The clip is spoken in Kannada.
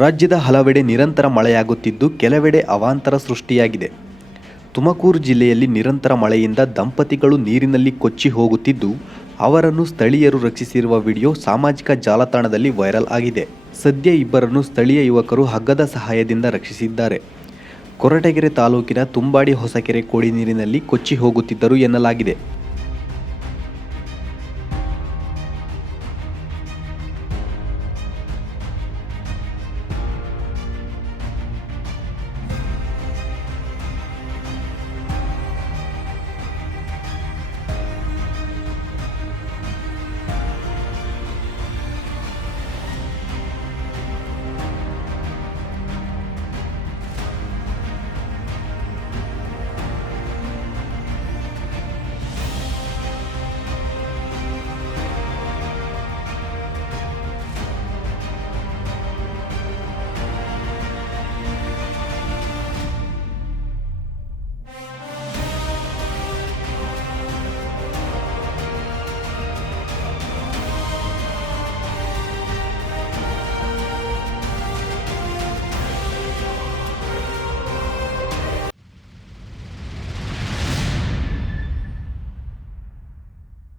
ರಾಜ್ಯದ ಹಲವೆಡೆ ನಿರಂತರ ಮಳೆಯಾಗುತ್ತಿದ್ದು ಕೆಲವೆಡೆ ಅವಾಂತರ ಸೃಷ್ಟಿಯಾಗಿದೆ. ತುಮಕೂರು ಜಿಲ್ಲೆಯಲ್ಲಿ ನಿರಂತರ ಮಳೆಯಿಂದ ದಂಪತಿಗಳು ನೀರಿನಲ್ಲಿ ಕೊಚ್ಚಿ ಹೋಗುತ್ತಿದ್ದು, ಅವರನ್ನು ಸ್ಥಳೀಯರು ರಕ್ಷಿಸಿರುವ ವಿಡಿಯೋ ಸಾಮಾಜಿಕ ಜಾಲತಾಣದಲ್ಲಿ ವೈರಲ್ ಆಗಿದೆ. ಸದ್ಯ ಇಬ್ಬರನ್ನು ಸ್ಥಳೀಯ ಯುವಕರು ಹಗ್ಗದ ಸಹಾಯದಿಂದ ರಕ್ಷಿಸಿದ್ದಾರೆ. ಕೊರಟಗೆರೆ ತಾಲೂಕಿನ ತುಂಬಾಡಿ ಹೊಸಕೆರೆ ಕೋಡಿ ನೀರಿನಲ್ಲಿ ಕೊಚ್ಚಿ ಹೋಗುತ್ತಿದ್ದರು ಎನ್ನಲಾಗಿದೆ.